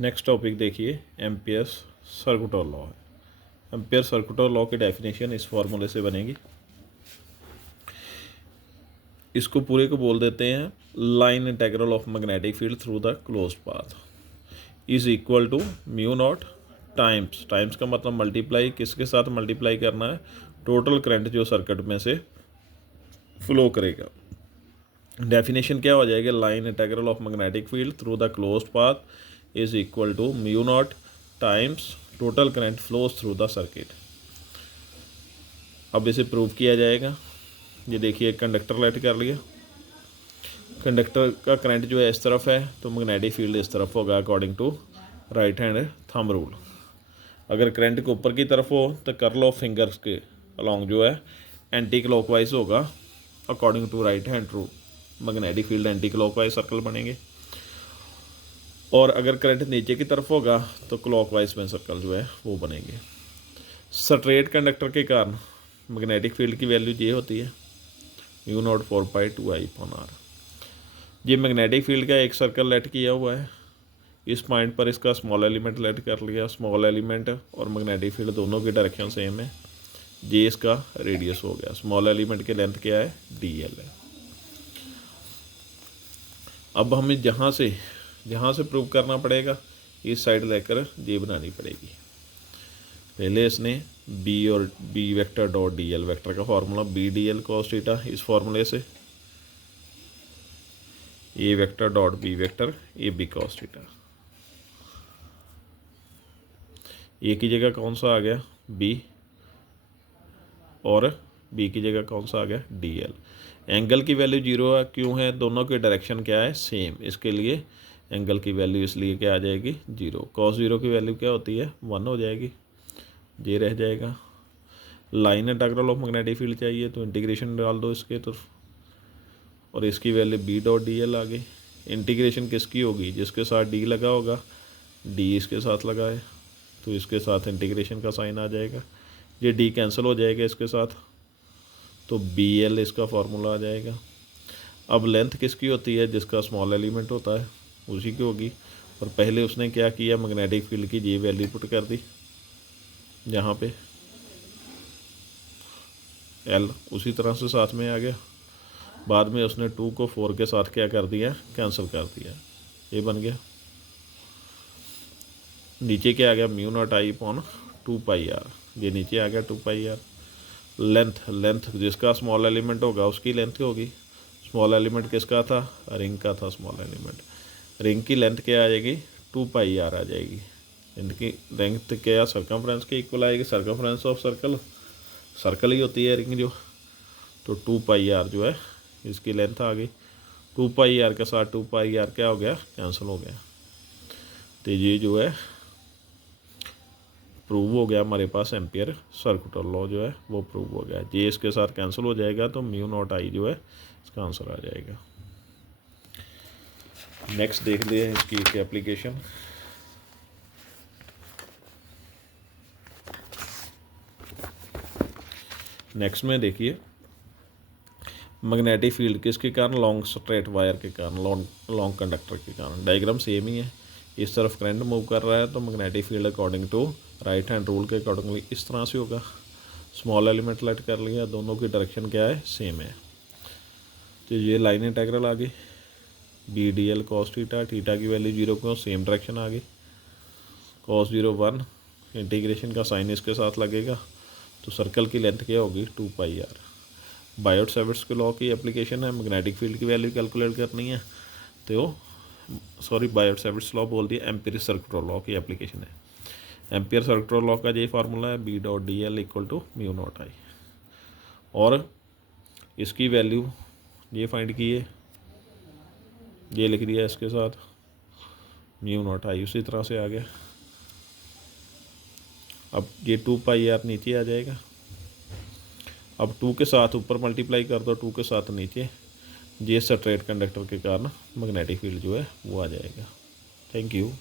Next topic देखिए, ampere circuital law है। Ampere circuital law की डेफिनेशन इस फॉर्मूले से बनेगी। इसको पूरे को बोल देते हैं line integral of magnetic field through the closed path is equal to mu naught times, times का मतलब मल्टीप्लाई, किसके साथ मल्टीप्लाई करना है, टोटल करंट जो सर्किट में से फ्लो करेगा। डेफिनेशन क्या हो जाएगी, line integral of magnetic field through the closed path is equal to mu naught times total current flows through the circuit. अब इसे प्रूव किया जाएगा। ये देखिए, कंडक्टर लेट कर लिया, कंडक्टर का करंट जो है इस तरफ है तो मैग्नेटिक फील्ड इस तरफ होगा according to right hand thumb rule. अगर करंट को ऊपर की तरफ हो तो कर्ल ऑफ फिंगर्स के अलॉन्ग जो है एंटी क्लॉकवाइज होगा according to right hand rule. Magnetic field anti clockwise circle बनेंगे। और अगर करंट नीचे की तरफ होगा तो क्लॉकवाइज में सर्कल जो है वो बनेंगे। स्ट्रेट कंडक्टर के कारण मैग्नेटिक फील्ड की वैल्यू ये होती है म्यू नॉट 4π2I/r। ये मैग्नेटिक फील्ड का एक सर्कल लेट किया हुआ है, इस पॉइंट पर इसका स्मॉल एलिमेंट लेट कर लिया। स्मॉल एलिमेंट और मैग्नेटिक फील्ड दोनों की डायरेक्शन सेम है। ये इसका रेडियस हो गया। स्मॉल एलिमेंट की लेंथ क्या है, dl है। अब हमें जहाँ से प्रूव करना पड़ेगा, इस साइड लेकर ये बनानी पड़ेगी। पहले इसने बी और B vector dot D L vector का formula B D L cos theta, इस फार्मूले से A vector dot B vector A B cos theta. A की जगह कौन सा आ गया, बी, और बी की जगह कौन सा आ गया, डी एल। एंगल की वैल्यू 0 है, क्यों है, दोनों की डायरेक्शन क्या है, सेम। इसके लिए एंगल की वैल्यू इसलिए क्या आ जाएगी, 0। कॉस 0 की वैल्यू क्या होती है, 1 हो जाएगी। ये रह जाएगा। Line integral of magnetic field चाहिए तो इंटीग्रेशन डाल दो इसके तरफ, और इसकी value B dot D L आ गई। इंटीग्रेशन किसकी होगी, जिसके साथ डी लगा होगा, डी इसके साथ लगा है तो इसके साथ इंटीग्रेशन का साइन आ जाएगा। ये डी कैंसिल हो जाएगा इसके साथ, तो बी एल इसका फार्मूला आ जाएगा। अब लेंथ किसकी होती है, जिसका स्मॉल एलिमेंट होता है उसी की होगी। और पहले उसने क्या किया, मैग्नेटिक फील्ड की ये वैल्यू पुट कर दी यहाँ पे, एल उसी तरह से साथ में आ गया। बाद में उसने 2 को 4 के साथ क्या कर दिया, कैंसिल कर दिया, ये बन गया। नीचे क्या आ गया, म्यू नॉट I/2πr, ये नीचे आ गया 2πr। लेंथ जिसका स्मॉल एलिमेंट होगा उसकी लेंथ होगी। स्मॉल एलिमेंट किसका था, रिंग का था स्मॉल एलिमेंट। रिंग की लेंथ क्या आ जाएगी, 2πr आ जाएगी। इनकी लेंथ क्या सर्कमफ्रेंस के इक्वल आएगी। सर्कमफ्रेंस ऑफ सर्कल ही होती है रिंग जो, तो 2πr जो है इसकी लेंथ आ गई। 2πr के साथ 2πr क्या हो गया, कैंसिल हो गया। तो ये जो है प्रूव हो गया हमारे पास, एम्पियर सर्कुटल लॉ जो है वो प्रूव हो गया। ये इसके साथ कैंसिल हो जाएगा तो म्यू नॉट I जो है इसका आंसर आ जाएगा। नेक्स्ट देख लिए इसकी एक एप्लीकेशन। नेक्स्ट में देखिए, मैग्नेटिक फील्ड किसके कारण, लॉन्ग स्ट्रेट वायर के कारण, लॉन्ग कंडक्टर के कारण। डायग्राम सेम ही है। इस तरफ करंट मूव कर रहा है तो magnetic field according to right hand rule के अकॉर्डिंगली इस तरह से होगा। स्मॉल एलिमेंट लेट कर लिया, दोनों की डायरेक्शन क्या है, सेम है। तो ये लाइन इंटीग्रल आ गई, B D L cos theta, theta की वैल्यू 0 क्यों, सेम डायरेक्शन आ गई। कॉस 0 1, इंटीग्रेशन का साइन इसके साथ लगेगा तो सर्कल की लेंथ क्या होगी, 2πr। बायोट-सैवर्ट्स के लॉ की एप्लीकेशन है। मैग्नेटिक फील्ड की वैल्यू कैलकुलेट करनी है तो बायोट-सैवर्ट्स लॉ बोल दिया, एम्पियर सर्कुटल लॉ की एप्लीकेशन है। एम्पियर सर्कुटल लॉ का ये फार्मूला है B dot D L equal to mu naught I, और इसकी वैल्यू ये फाइंड की है, ये लिख दिया इसके साथ म्यू नॉट I उसी तरह से आ गया। अब ये 2πr नीचे आ जाएगा। अब 2 के साथ ऊपर मल्टीप्लाई कर दो, 2 के साथ नीचे, ये स्ट्रेट कंडक्टर के कारण मैग्नेटिक फील्ड जो है वो आ जाएगा। Thank you.